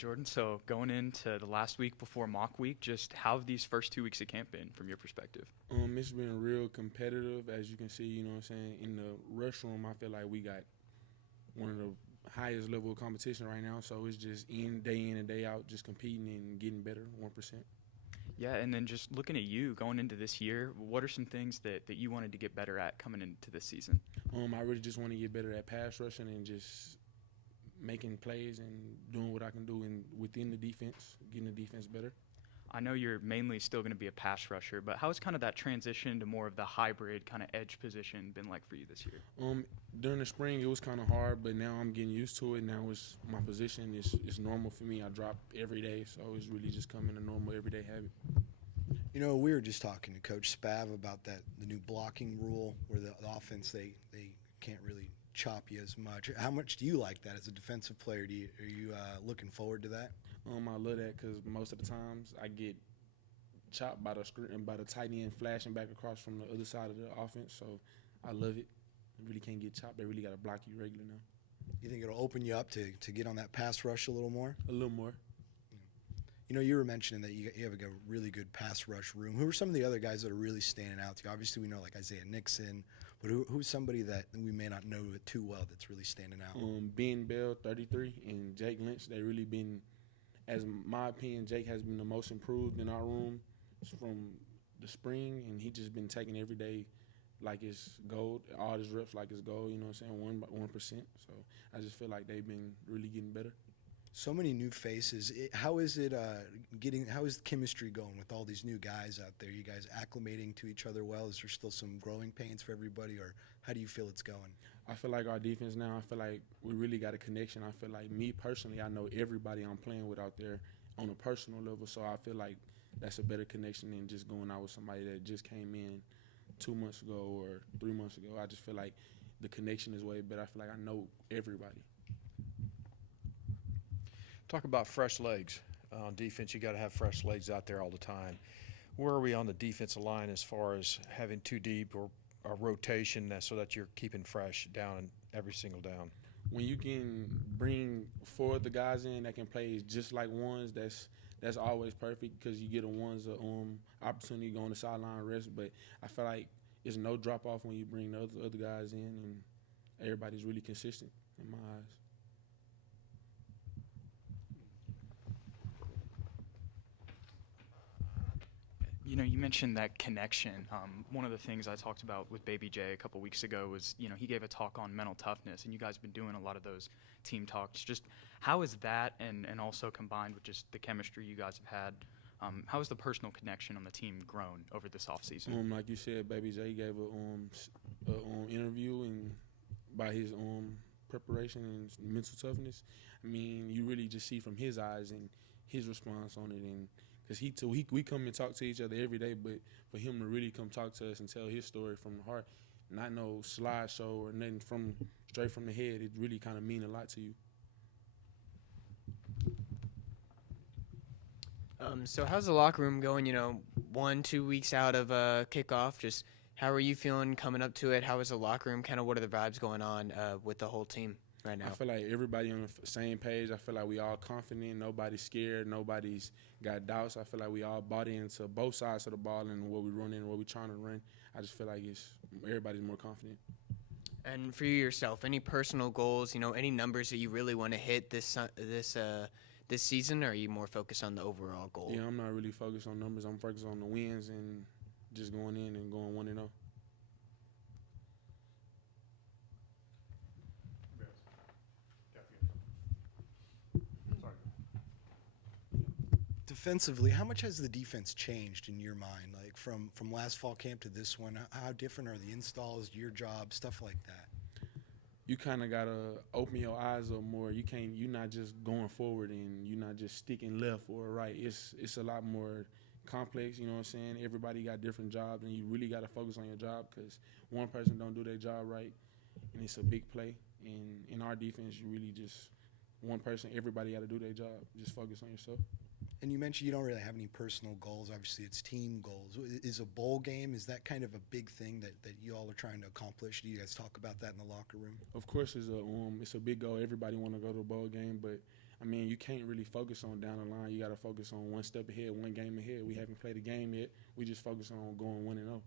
Jordan, so going into the last week before mock week, just how have these first 2 weeks of camp been from your perspective? It's been real competitive, as you can see. You know what I'm saying? In the rush room, I feel like we got one of the highest level of competition right now. So it's just in and day out, just competing and getting better, 1%. Yeah, and then just looking at you going into this year, what are some things that you wanted to get better at coming into this season? I really just want to get better at pass rushing and just making plays and doing what I can do within the defense, getting the defense better. I know you're mainly still going to be a pass rusher, but how has kind of that transition to more of the hybrid kind of edge position been like for you this year? During the spring, it was kind of hard, but now I'm getting used to it. Now it's my position. It's normal for me. I drop every day, so it's really just coming a normal everyday habit. You know, we were just talking to Coach Spav about the new blocking rule where the offense, they can't really chop you as much. How much do you like that as a defensive player? Are you looking forward to that? I love that because most of the times I get chopped by the tight end flashing back across from the other side of the offense. So I love it. You really can't get chopped. They really got to block you regular now. You think it'll open you up to get on that pass rush a little more? A little more. You know, you were mentioning that you have a really good pass rush room. Who are some of the other guys that are really standing out to you? Obviously, we know like Isaiah Nixon, but who's somebody that we may not know too well that's really standing out? Ben Bell, 33, and Jake Lynch. They really been, as my opinion, Jake has been the most improved in our room from the spring, and he just been taking every day like it's gold, all his reps like it's gold. You know what I'm saying? 1%. So I just feel like they've been really getting better. So many new faces. How is it how is the chemistry going with all these new guys out there? You guys acclimating to each other well? Is there still some growing pains for everybody, or how do you feel it's going? I feel like our defense now, I feel like we really got a connection. I feel like me personally, I know everybody I'm playing with out there on a personal level, so I feel like that's a better connection than just going out with somebody that just came in 2 months ago or 3 months ago. I just feel like the connection is way better. I feel like I know everybody. Talk about fresh legs. On defense, you got to have fresh legs out there all the time. Where are we on the defensive line as far as having too deep or a rotation so that you're keeping fresh down every single down? When you can bring 4 of the guys in that can play just like ones, that's always perfect because you get a one's opportunity to go on the sideline rest. But I feel like it's no drop off when you bring the other guys in, and everybody's really consistent in my eyes. You know, you mentioned that connection. One of the things I talked about with Baby J a couple weeks ago was, you know, he gave a talk on mental toughness, and you guys have been doing a lot of those team talks. Just how is that, and also combined with just the chemistry you guys have had, how has the personal connection on the team grown over this offseason? Like you said, Baby J gave a interview, and by his preparation and mental toughness, I mean, you really just see from his eyes and his response on it, and because we come and talk to each other every day, but for him to really come talk to us and tell his story from the heart, not no slideshow or nothing from straight from the head, it really kind of mean a lot to you. So how's the locker room going? You know, 1-2 weeks out of kickoff. Just how are you feeling coming up to it? How is the locker room? Kind of what are the vibes going on with the whole team right now? I feel like everybody on the same page. I feel like we all confident. Nobody's scared. Nobody's got doubts. I feel like we all bought into both sides of the ball and what we run and what we trying to run. I just feel like everybody's more confident. And for you yourself, any personal goals? You know, any numbers that you really want to hit this season, or are you more focused on the overall goal? Yeah, I'm not really focused on numbers. I'm focused on the wins and just going in and going 1-0. Defensively, how much has the defense changed in your mind? Like from last fall camp to this one, how different are the installs, your job, stuff like that? You kind of gotta open your eyes up more. You're not just going forward and you're not just sticking left or right. It's a lot more complex. You know what I'm saying? Everybody got different jobs, and you really gotta focus on your job because one person don't do their job right, and it's a big play. And in our defense, you really just one person. Everybody got to do their job. Just focus on yourself. And you mentioned you don't really have any personal goals. Obviously, it's team goals. Is a bowl game, is that kind of a big thing that you all are trying to accomplish? Do you guys talk about that in the locker room? Of course, it's a big goal. Everybody want to go to a bowl game, but I mean, you can't really focus on down the line. You got to focus on one step ahead, one game ahead. We haven't played a game yet. We just focus on going 1-0.